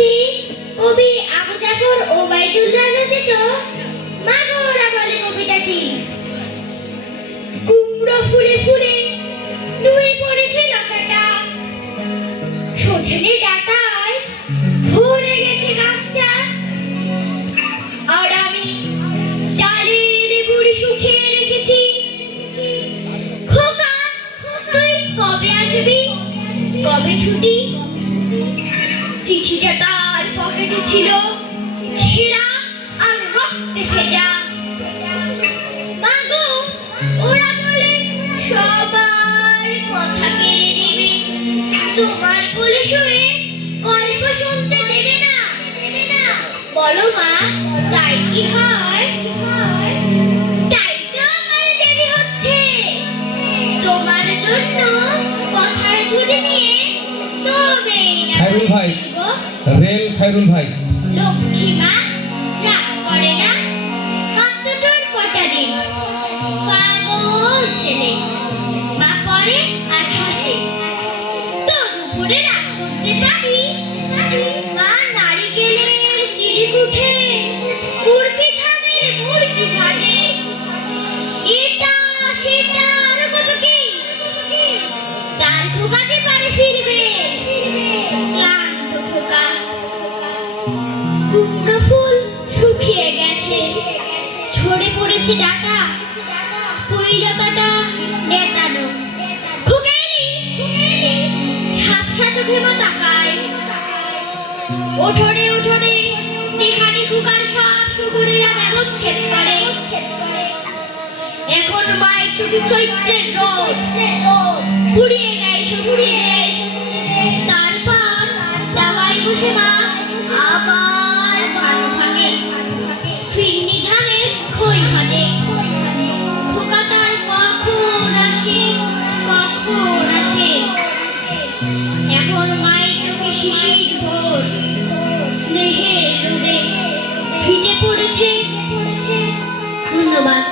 পড়েছি কবি আবু জাফর ওবায়দুল্লাহ রচিত মা গো ওরা বলে কবিতাটি। কুমড়ো ফুলে ফুলে নুয়ে পড়েছে লতাটা, সজনে ডাঁটায় ভরে গেছে গাছটা, আর আমি ডালের গুড়ি শুকিয়ে রেখেছি। খোকা তুই কবে আসবি, কবে ছুটি? চিঠিটা তার পকেটে ছিল, ছেঁড়া আর রক্তে ভেজা। মা গো ওরা বলে সবার কথা কেড়ে নেবে, তোমার কোলে শুয়ে গল্প শুনতে দেবে না। বলো মা তাই কি হয়? তাই তো আমার দেরি হচ্ছে, তোমার জন্য কথার ঝুলি নিয়ে তবেই না। খায়রুল ভাই, রেল খায়রুল ভাই। লক্ষ্মী মা রাগ করে না, মাত্র তোর কটা দিন, পাগল ছেলে। মা করে আর হাসে, তোর উপরে রাগ করতে পারি? মা নারিকেলের চিড়ি উঠে কুর্তি ধানের মুরগি ভাজে, এটা সেটা আরো কত কি, তার খোকাতে পারে ফিরবে ক্লান্ত খোকা। কুমড়ো ফুল শুকিয়ে গেছে, ঝরে পড়েছে ডাটা, পুইলতাটা নেতানো। খোকাইনি ঝাপসা চোখে মা তাকায়, উঠোনে উঠোনে যেখানে খোকার সব শুকুরেরা ব্যবচ্ছেদ করে। এখন মায়ের ছুটি চৈত্রের রোদ পুড়িয়ে দেয় শুকুরে। তারপর দাওয়ায় বসে মা আবার ধান ভাঙে, ফিরনি ধানের খই ভাজে। খোকা তার কখন আসে, কখন আসে। এখন মায়ের চোখে শিশির ভোর, স্নেহের রোদে ভিজে পড়েছে। ধন্যবাদ।